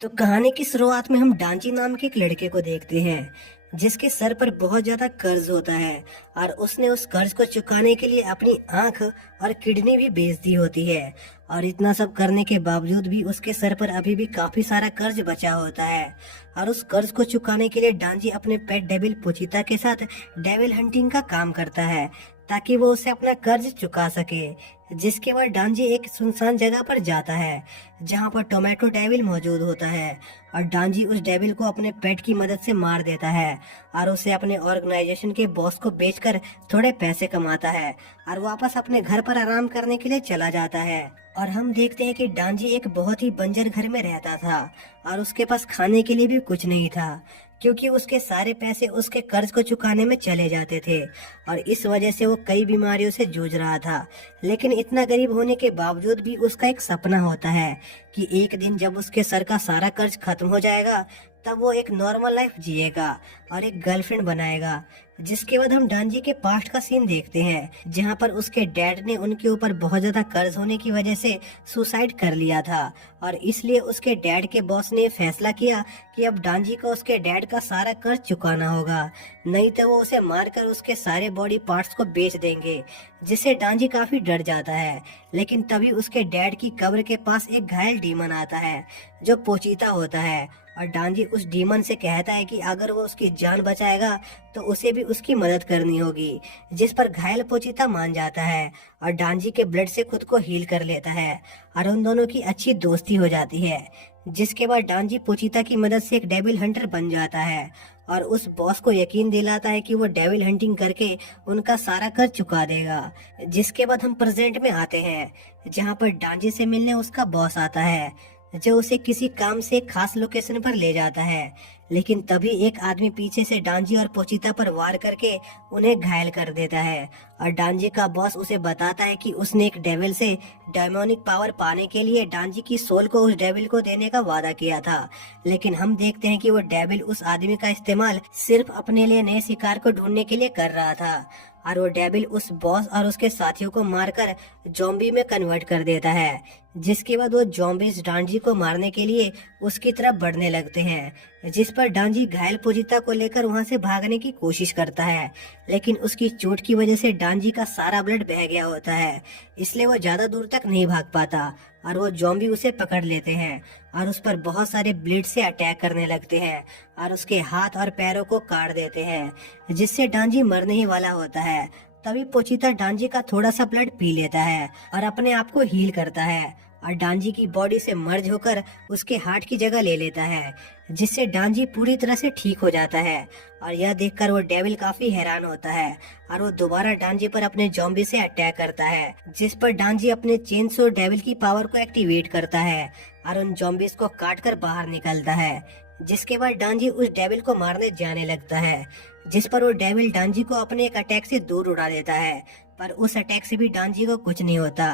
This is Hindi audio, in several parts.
तो कहानी की शुरुआत में हम डांजी नाम के एक लड़के को देखते हैं जिसके सर पर बहुत ज्यादा कर्ज होता है और उसने उस कर्ज को चुकाने के लिए अपनी आंख और किडनी भी बेच दी होती है। और इतना सब करने के बावजूद भी उसके सर पर अभी भी काफी सारा कर्ज बचा होता है। और उस कर्ज को चुकाने के लिए डांजी अपने पेट डेविल पोचिता के साथ डेविल हंटिंग का काम करता है ताकि वो उसे अपना कर्ज चुका सके। जिसके बाद डांजी एक सुनसान जगह पर जाता है जहाँ पर टोमेटो डेविल मौजूद होता है और डांजी उस डेविल को अपने पेट की मदद से मार देता है और उसे अपने ऑर्गेनाइजेशन के बॉस को बेचकर थोड़े पैसे कमाता है और वापस अपने घर पर आराम करने के लिए चला जाता है। और हम देखते हैं कि डांजी एक बहुत ही बंजर घर में रहता था और उसके पास खाने के लिए भी कुछ नहीं था क्योंकि उसके सारे पैसे उसके कर्ज को चुकाने में चले जाते थे और इस वजह से वो कई बीमारियों से जूझ रहा था। लेकिन इतना गरीब होने के बावजूद भी उसका एक सपना होता है कि एक दिन जब उसके सर का सारा कर्ज खत्म हो जाएगा तब वो एक नॉर्मल लाइफ जिएगा और एक गर्लफ्रेंड बनाएगा। जिसके बाद हम डांजी के पास्ट का सीन देखते हैं जहाँ पर उसके डैड ने उनके ऊपर बहुत ज्यादा कर्ज होने की वजह से सुसाइड कर लिया था और इसलिए उसके डैड के बॉस ने फैसला किया कि अब डांजी को उसके डैड का सारा कर्ज चुकाना होगा, नहीं तो वो उसे मारकर उसके सारे बॉडी पार्ट्स को बेच देंगे। जिससे डांजी काफी डर जाता है। लेकिन तभी उसके डैड की कब्र के पास एक घायल डीमन आता है जो पोचीता होता है और डांजी उस डीमन से कहता है कि अगर वो उसकी जान बचाएगा तो उसे भी उसकी मदद करनी होगी। जिस पर घायल पोचीता मान जाता है और डांजी के ब्लड से खुद को हील कर लेता है और उन दोनों की अच्छी दोस्ती हो जाती है। जिसके बाद डांजी पोचीता की मदद से एक डेविल हंटर बन जाता है और उस बॉस को यकीन दिलाता है कि वो डेविल हंटिंग करके उनका सारा कर्ज चुका देगा। जिसके बाद हम प्रेजेंट में आते हैं जहाँ पर डांजी से मिलने उसका बॉस आता है जो उसे किसी काम से एक खास लोकेशन पर ले जाता है। लेकिन तभी एक आदमी पीछे से डांजी और पोचिता पर वार करके उन्हें घायल कर देता है और डांजी का बॉस उसे बताता है कि उसने एक डेविल से डायमोनिक पावर पाने के लिए डांजी की सोल को उस डेविल को देने का वादा किया था। लेकिन हम देखते हैं कि वो डेविल उस आदमी का इस्तेमाल सिर्फ अपने लिए नए शिकार को ढूंढने के लिए कर रहा था और वो डेविल उस बॉस और उसके साथियों को मारकर जॉम्बी में कन्वर्ट कर देता है। जिसके बाद वो जॉम्बीज डांजी को मारने के लिए उसकी तरफ बढ़ने लगते हैं। जिस पर डांजी घायल पोजिता को लेकर वहां से भागने की कोशिश करता है लेकिन उसकी चोट की वजह से डांजी का सारा ब्लड बह गया होता है, इसलिए वो ज्यादा दूर तक नहीं भाग पाता और वो जॉम्बी उसे पकड़ लेते हैं और उस पर बहुत सारे ब्लेड से अटैक करने लगते हैं और उसके हाथ और पैरों को काट देते हैं जिससे डांजी मरने ही वाला होता है। तभी पोचिता डांजी का थोड़ा सा ब्लड पी लेता है और अपने आप को हील करता है और डांजी की बॉडी से मर्ज होकर उसके हार्ट की जगह ले लेता है जिससे डांजी पूरी तरह से ठीक हो जाता है। और यह देखकर वो डेविल काफी हैरान होता है और वो दोबारा डांजी पर अपने जॉम्बी से अटैक करता है जिस पर डांजी अपने चेन से डेविल की पावर को एक्टिवेट करता है और उन जॉम्बीज को काट कर बाहर निकलता है। जिसके बाद डांजी उस डेविल को मारने जाने लगता है जिस पर वो डेविल डांजी को अपने एक अटैक से दूर उड़ा देता है पर उस अटैक से भी डांजी को कुछ नहीं होता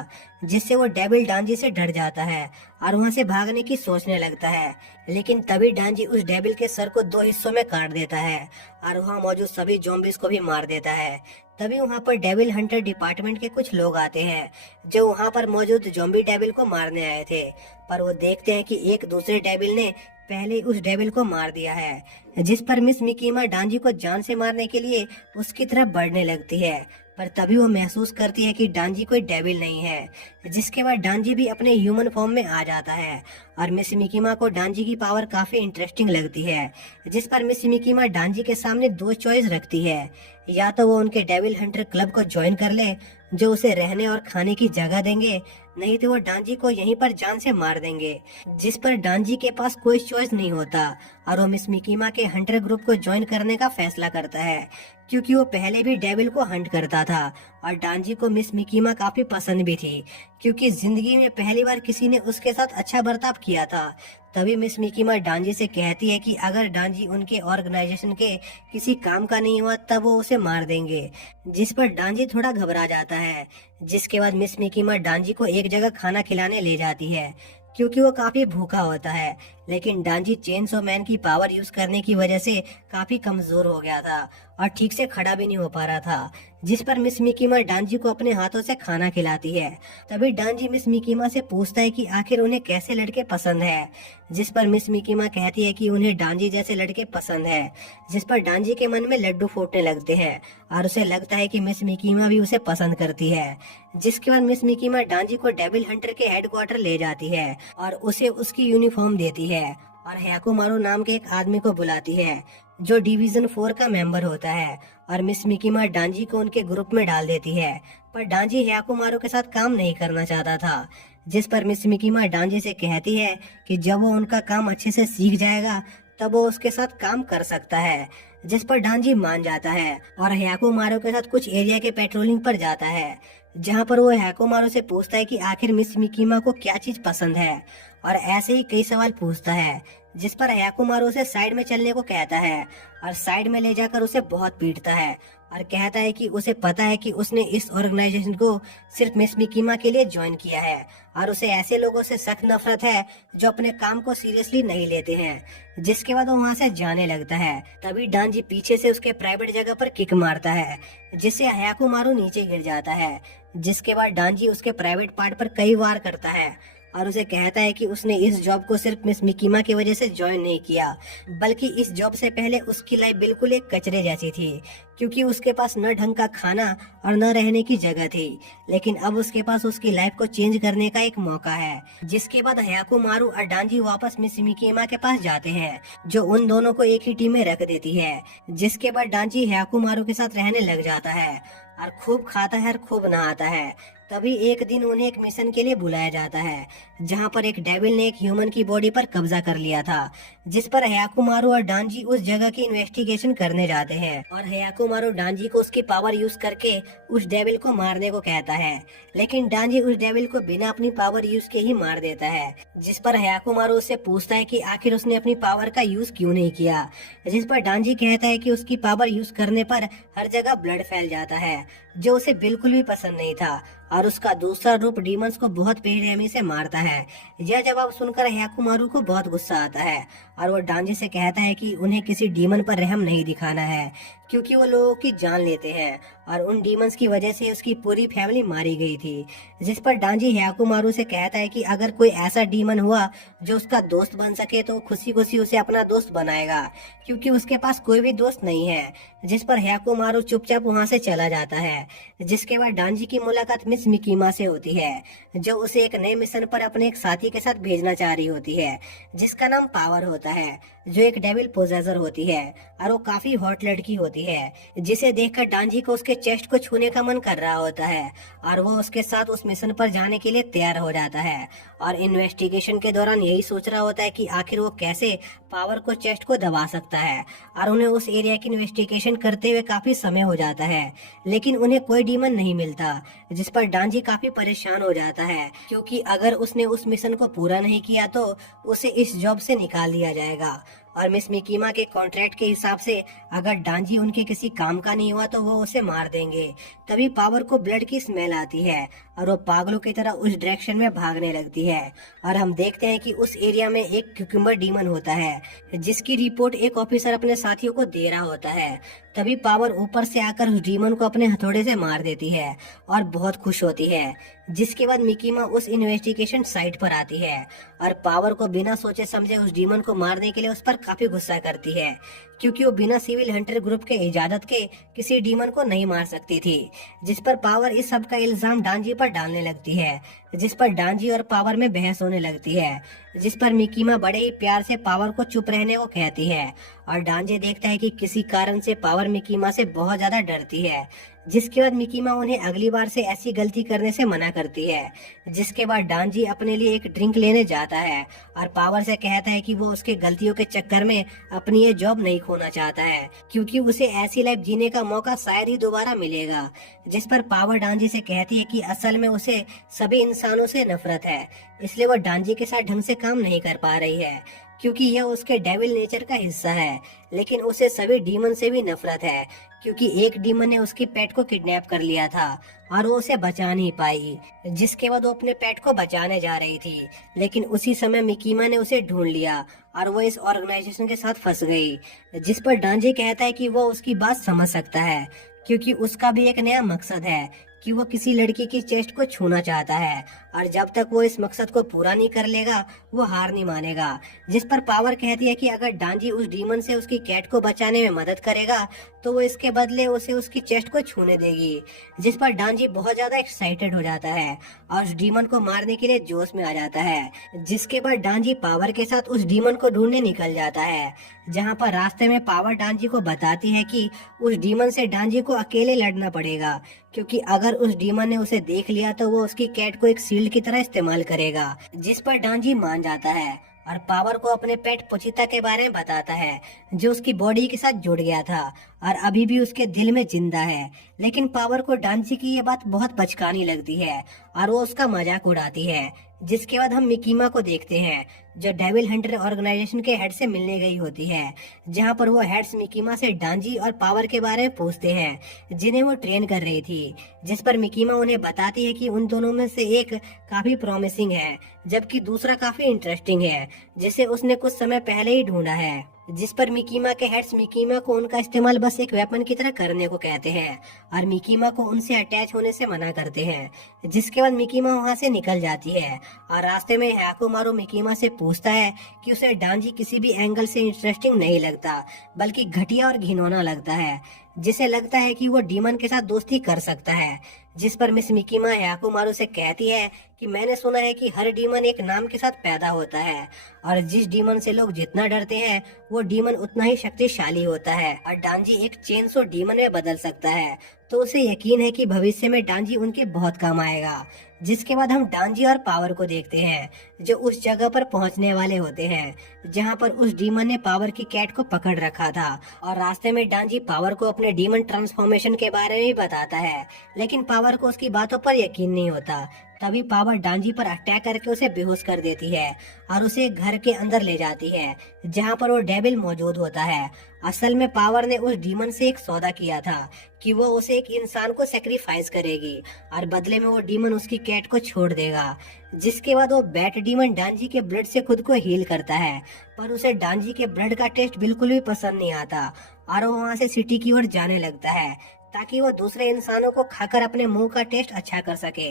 जिससे वो डेविल डांजी से डर जाता है और वहां से भागने की सोचने लगता है। लेकिन तभी डांजी उस डेविल के सर को दो हिस्सों में काट देता है और वहां मौजूद सभी ज़ॉम्बीज को भी मार देता है। तभी वहां पर डेविल हंटर डिपार्टमेंट के कुछ लोग आते हैं जो वहां पर मौजूद ज़ॉम्बी डेविल को मारने आए थे पर वो देखते हैं कि एक दूसरे डेविल ने पहले उस डेविल को मार दिया है। जिस पर मिस मिकीमा डांजी को जान से मारने के लिए उसकी तरफ बढ़ने लगती है पर तभी वो महसूस करती है कि डांजी कोई डेविल नहीं है। जिसके बाद डांजी भी अपने ह्यूमन फॉर्म में आ जाता है और मिस मिकीमा को डांजी की पावर काफी इंटरेस्टिंग लगती है। जिस पर मिस मिकीमा डांजी के सामने दो चॉइस रखती है, या तो वो उनके डेविल हंटर क्लब को ज्वाइन कर ले जो उसे रहने और खाने की जगह देंगे, नहीं तो वो डांजी को यहीं पर जान से मार देंगे। जिस पर डांजी के पास कोई चॉइस नहीं होता और वो मिस मिकीमा के हंटर ग्रुप को ज्वाइन करने का फैसला करता है क्योंकि वो पहले भी डेविल को हंट करता था और डांजी को मिस मिकीमा काफी पसंद भी थी क्योंकि जिंदगी में पहली बार किसी ने उसके साथ अच्छा बर्ताव किया था। तभी मिस मिकीमा डांजी से कहती है कि अगर डांजी उनके ऑर्गेनाइजेशन के किसी काम का नहीं हुआ तब वो उसे मार देंगे। जिस पर डांजी थोड़ा घबरा जाता है। जिसके बाद मिस मिकीमा डांजी को एक जगह खाना खिलाने ले जाती है क्योंकि वो काफी भूखा होता है। लेकिन डांजी चेनसो मैन की पावर यूज करने की वजह से काफी कमजोर हो गया था और ठीक से खड़ा भी नहीं हो पा रहा था, जिस पर मिस मिकीमा डांजी को अपने हाथों से खाना खिलाती है। तभी डांजी मिस मिकीमा से पूछता है कि आखिर उन्हें कैसे लड़के पसंद है, जिस पर मिस मिकीमा कहती है कि उन्हें डांजी जैसे लड़के पसंद है, जिस पर डांजी के मन में लड्डू फूटने लगते हैं और उसे लगता है कि मिस मिकीमा भी उसे पसंद करती है। जिसके बाद मिस मिकीमा डांजी को डेविल हंटर के हेडक्वार्टर ले जाती है और उसे उसकी यूनिफॉर्म देती है और हयाकुमारू नाम के एक आदमी को बुलाती है जो डिवीजन 4 का मेंबर होता है और मिस मिकीमा डांजी को उनके ग्रुप में डाल देती है। पर डांजी हयाकुमारू के साथ काम नहीं करना चाहता था, जिस पर मिस मिकीमा डांजी से कहती है कि जब वो उनका काम अच्छे से सीख जाएगा तब वो उसके साथ काम कर सकता है, जिस पर डांजी मान जाता है और हयाकुमारू के साथ कुछ एरिया के पेट्रोलिंग पर जाता है, जहाँ पर वो हयाकुमारू से पूछता है कि आखिर मिस मिकीमा को क्या चीज पसंद है और ऐसे ही कई सवाल पूछता है, जिस पर हयाकुमारू उसे साइड में चलने को कहता है और साइड में ले जाकर उसे बहुत पीटता है और कहता है कि उसे पता है कि उसने इस ऑर्गेनाइजेशन को सिर्फ मिस मिकीमा के लिए ज्वाइन किया है और उसे ऐसे लोगों से सख्त नफरत है जो अपने काम को सीरियसली नहीं लेते हैं। जिसके बाद वो वहाँ से जाने लगता है। तभी डांजी पीछे से उसके प्राइवेट जगह पर किक मारता है, जिससे हयाकुमारू नीचे गिर जाता है। जिसके बाद डांजी उसके प्राइवेट पार्ट पर कई वार करता है और उसे कहता है कि उसने इस जॉब को सिर्फ मिस मिकीमा की वजह से ज्वाइन नहीं किया, बल्कि इस जॉब से पहले उसकी लाइफ बिल्कुल एक कचरे जैसी थी, क्योंकि उसके पास न ढंग का खाना और न रहने की जगह थी। लेकिन अब उसके पास उसकी लाइफ को चेंज करने का एक मौका है। जिसके बाद हयाकुमारू और डांजी वापस मिस मिकीमा के पास जाते हैं, जो उन दोनों को एक ही टीम में रख देती है। जिसके बाद डांजी हयाकुमारू के साथ रहने लग जाता है और खूब खाता है और खूब नहाता है। तभी एक दिन उन्हें एक मिशन के लिए बुलाया जाता है, जहां पर एक डेविल ने एक ह्यूमन की बॉडी पर कब्जा कर लिया था, जिस पर हयाकुमारू और डांजी उस जगह की इन्वेस्टिगेशन करने जाते हैं और हयाकुमारू डांजी को उसकी पावर यूज करके उस डेविल को मारने को कहता है। लेकिन डांजी उस डेविल को बिना अपनी पावर यूज के ही मार देता है, जिस पर हयाकुमारू उससे पूछता है कि आखिर उसने अपनी पावर का यूज क्यों नहीं किया, जिस पर डांजी कहता है कि उसकी पावर यूज करने पर हर जगह ब्लड फैल जाता है, जो उसे बिल्कुल भी पसंद नहीं था और उसका दूसरा रूप डीमंस को बहुत बेरहमी से मारता है। यह जवाब सुनकर हयाकुमारू को बहुत गुस्सा आता है और वो डांजी से कहता है कि उन्हें किसी डीमन पर रहम नहीं दिखाना है, क्योंकि वो लोगों की जान लेते हैं और उन डीमंस की वजह से उसकी पूरी फैमिली मारी गई थी। जिस पर डांजी हयाकुमारू से कहता है कि अगर कोई ऐसा डीमन हुआ जो उसका दोस्त बन सके तो खुशी खुशी उसे अपना दोस्त बनाएगा, क्योंकि उसके पास कोई भी दोस्त नहीं है। जिस पर हयाकुमारू चुपचाप वहाँ से चला जाता है। जिसके बाद डांजी की मुलाकात मिस मिकीमा से होती है, जो उसे एक नए मिशन पर अपने एक साथी के साथ भेजना चाह रही होती है, जिसका नाम पावर होता है, जो एक डेविल पोजेसर होती है और वो काफी हॉट लड़की होती है, जिसे देखकर डांजी को उसके चेस्ट को छूने का मन कर रहा होता है और वो उसके साथ उस मिशन पर जाने के लिए तैयार हो जाता है और इन्वेस्टिगेशन के दौरान यही सोच रहा होता है कि आखिर वो कैसे पावर को चेस्ट को दबा सकता है। और उन्हें उस एरिया की इन्वेस्टिगेशन करते हुए काफी समय हो जाता है, लेकिन उन्हें कोई डीमन नहीं मिलता, जिस पर डांजी काफी परेशान हो जाता है, क्योंकि अगर उसने उस मिशन को पूरा नहीं किया तो उसे इस जॉब से निकाल दिया जाएगा और मिस मिकीमा के कॉन्ट्रैक्ट के हिसाब से अगर डांजी उनके किसी काम का नहीं हुआ तो वो उसे मार देंगे। तभी पावर को ब्लड की स्मेल आती है और वो पागलों की तरह उस डायरेक्शन में भागने लगती है और हम देखते हैं कि उस एरिया में एक क्यूकम्बर डीमन होता है, जिसकी रिपोर्ट एक ऑफिसर अपने साथियों को दे रहा होता है। तभी पावर ऊपर से आकर उस डीमन को अपने हथौड़े से मार देती है और बहुत खुश होती है। जिसके बाद मिकीमा उस इन्वेस्टिगेशन साइट पर आती है और पावर को बिना सोचे समझे उस डीमन को मारने के लिए उस पर काफी गुस्सा करती है, क्योंकि वो बिना सिविल हंटर ग्रुप के इजाजत के किसी डीमन को नहीं मार सकती थी। जिस पर पावर इस सब का इल्जाम डांजी पर डालने लगती है, जिस पर डांजी और पावर में बहस होने लगती है, जिस पर मिकीमा बड़े ही प्यार से पावर को चुप रहने को कहती है और डांजी देखता है कि किसी कारण से पावर मिकीमा से बहुत ज्यादा डरती है। जिसके बाद मिकीमा उन्हें अगली बार से ऐसी गलती करने से मना करती है। जिसके बाद डांजी अपने लिए एक ड्रिंक लेने जाता है और पावर से कहता है कि वो उसके गलतियों के चक्कर में अपनी ये जॉब नहीं खोना चाहता है, क्योंकि उसे ऐसी लाइफ जीने का मौका शायद ही दोबारा मिलेगा। जिस पर पावर डांजी से कहती है कि असल में उसे सभी इंसानों से नफरत है, इसलिए वो डांजी के साथ ढंग से काम नहीं कर पा रही है। क्योंकि यह उसके डेविल नेचर का हिस्सा है। लेकिन उसे सभी डीमन से भी नफरत है, क्योंकि एक डीमन ने उसकी पेट को किडनैप कर लिया था और वो उसे बचा नहीं पाई। जिसके बाद वो अपने पेट को बचाने जा रही थी, लेकिन उसी समय मिकीमा ने उसे ढूंढ लिया और वो इस ऑर्गेनाइजेशन के साथ फंस गई। जिस पर डांजी कहता है कि वो उसकी बात समझ सकता है, क्योंकि उसका भी एक नया मकसद है कि वो किसी लड़की की चेस्ट को छूना चाहता है, और जब तक वो इस मकसद को पूरा नहीं कर लेगा वो हार नहीं मानेगा। जिस पर पावर कहती है कि अगर डांजी उस डीमन से उसकी कैट को बचाने में मदद करेगा तो वो इसके बदले उसे उसकी चेस्ट को छूने देगी। जिस पर डांजी बहुत ज्यादा एक्साइटेड हो जाता है और उस डीमन को मारने के लिए जोश में आ जाता है। जिसके बाद डांजी पावर के साथ उस डीमन को ढूंढने निकल जाता है, जहाँ पर रास्ते में पावर डांजी को बताती है कि उस डीमन से डांजी को अकेले लड़ना पड़ेगा, क्योंकि अगर उस डीमन ने उसे देख लिया तो वो उसकी कैट को एक शील्ड की तरह इस्तेमाल करेगा। जिस पर डांजी मान जाता है और पावर को अपने पेट पोचिता के बारे में बताता है, जो उसकी बॉडी के साथ जुड़ गया था और अभी भी उसके दिल में जिंदा है। लेकिन पावर को डांजी की ये बात बहुत बचकानी लगती है और वो उसका मजाक उड़ाती है। जिसके बाद हम मिकीमा को देखते हैं, जो डेविल हंटर ऑर्गेनाइजेशन के हेड से मिलने गई होती है, जहां पर वो हेड्स मिकीमा से डांजी और पावर के बारे में पूछते हैं, जिन्हें वो ट्रेन कर रही थी। जिस पर मिकीमा उन्हें बताती है कि उन दोनों में से एक काफी प्रॉमिसिंग है, जबकि दूसरा काफी इंटरेस्टिंग है, जिसे उसने कुछ समय पहले ही ढूंढा है। जिस पर मिकीमा के हेड्स मिकीमा को उनका इस्तेमाल बस एक वेपन की तरह करने को कहते हैं और मिकीमा को उनसे अटैच होने से मना करते हैं। जिसके बाद मिकीमा वहां से निकल जाती है और रास्ते में ह्याकुमारू मिकीमा से पूछता है कि उसे डांजी किसी भी एंगल से इंटरेस्टिंग नहीं लगता, बल्कि घटिया और घिनौना लगता है, जिसे लगता है कि वो डीमन के साथ दोस्ती कर सकता है। जिस पर मिस मिकीमा ह्याकुमारू से कहती है कि मैंने सुना है कि हर डीमन एक नाम के साथ पैदा होता है और जिस डीमन से लोग जितना डरते हैं वो डीमन उतना ही शक्तिशाली होता है, और डांजी एक चेनसो डीमन में बदल सकता है। तो उसे यकीन है कि भविष्य में डांजी उनके बहुत काम आएगा। जिसके बाद हम डांजी और पावर को देखते हैं, जो उस जगह पर पहुंचने वाले होते हैं जहां पर उस डीमन ने पावर की कैट को पकड़ रखा था। और रास्ते में डांजी पावर को अपने डीमन ट्रांसफॉर्मेशन के बारे में भी बताता है, लेकिन पावर को उसकी बातों पर यकीन नहीं होता। तभी पावर डांजी पर अटैक करके उसे बेहोश कर देती है और उसे घर के अंदर ले जाती है, जहां पर वो डेविल मौजूद होता है। असल में पावर ने उस डीमन से एक सौदा किया था कि वो उसे एक इंसान को सेक्रीफाइस करेगी और बदले में वो डीमन उसकी कैट को छोड़ देगा। जिसके बाद वो बैट डीमन डांजी के ब्लड से खुद को हील करता है, पर उसे डांजी के ब्लड का टेस्ट बिल्कुल भी पसंद नहीं आता और वो वहाँ से सिटी की ओर जाने लगता है ताकि वो दूसरे इंसानों को खाकर अपने मुंह का टेस्ट अच्छा कर सके।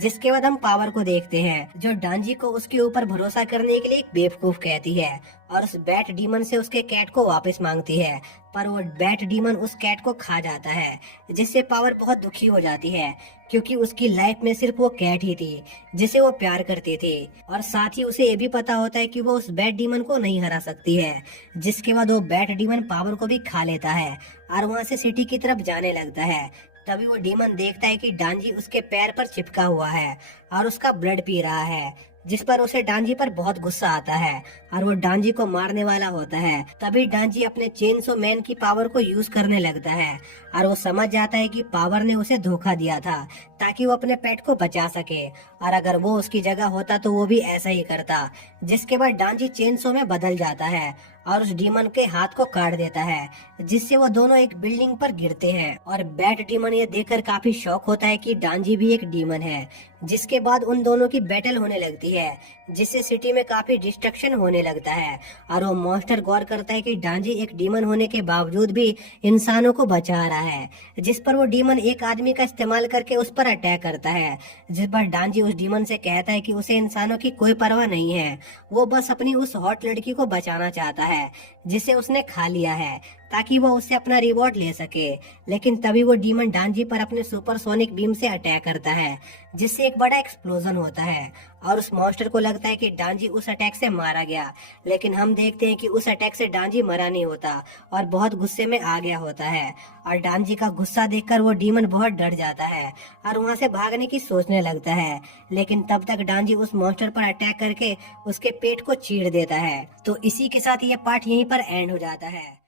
जिसके बाद हम पावर को देखते हैं, जो डांजी को उसके ऊपर भरोसा करने के लिए एक बेवकूफ कहती है और उस बैट डीमन से उसके कैट को वापस मांगती है, पर वो बैट डीमन उस कैट को खा जाता है, जिससे पावर बहुत दुखी हो जाती है, क्योंकि उसकी लाइफ में सिर्फ वो कैट ही थी जिसे वो प्यार करती थी, और साथ ही उसे ये भी पता होता है कि वो उस बैट डीमन को नहीं हरा सकती है। जिसके बाद वो बैट डीमन पावर को भी खा लेता है और वहाँ से सिटी की तरफ जाने लगता है। तभी वो डीमन देखता है कि डांजी उसके पैर पर चिपका हुआ है और उसका ब्लड पी रहा है, जिस पर उसे डांजी पर बहुत गुस्सा आता है और वो डांजी को मारने वाला होता है। तभी डांजी अपने चेनसो मैन की पावर को यूज करने लगता है और वो समझ जाता है कि पावर ने उसे धोखा दिया था ताकि वो अपने पेट को बचा सके, और अगर वो उसकी जगह होता तो वो भी ऐसा ही करता। जिसके बाद डांजी चेनसो में बदल जाता है और उस डीमन के हाथ को काट देता है, जिससे वो दोनों एक बिल्डिंग पर गिरते हैं। और बैट डीमन ये देखकर काफी शॉक होता है कि डांजी भी एक डीमन है। जिसके बाद उन दोनों की बैटल होने लगती है, जिससे सिटी में काफी डिस्ट्रक्शन होने लगता है और वो मॉन्स्टर गौर करता है कि डांजी एक डीमन होने के बावजूद भी इंसानों को बचा रहा है। जिस पर वो डीमन एक आदमी का इस्तेमाल करके उस पर अटैक करता है, जिस पर डांजी उस डीमन से कहता है कि उसे इंसानों की कोई परवाह नहीं है, वो बस अपनी उस हॉट लड़की को बचाना चाहता है जिसे उसने खा लिया है ताकि वो उससे अपना रिवॉर्ड ले सके। लेकिन तभी वो डीमन डांजी पर अपने सुपरसोनिक बीम से अटैक करता है, जिससे एक बड़ा एक्सप्लोजन होता है और उस मॉन्स्टर को लगता है कि डांजी उस अटैक से मारा गया। लेकिन हम देखते हैं कि उस अटैक से डांजी मरा नहीं होता और बहुत गुस्से में आ गया होता है, और डांजी का गुस्सा देखकर वो डीमन बहुत डर जाता है और वहाँ से भागने की सोचने लगता है। लेकिन तब तक डांजी उस मॉन्स्टर पर अटैक करके उसके पेट को चीर देता है। तो इसी के साथ ये पार्ट यहीं पर एंड हो जाता है।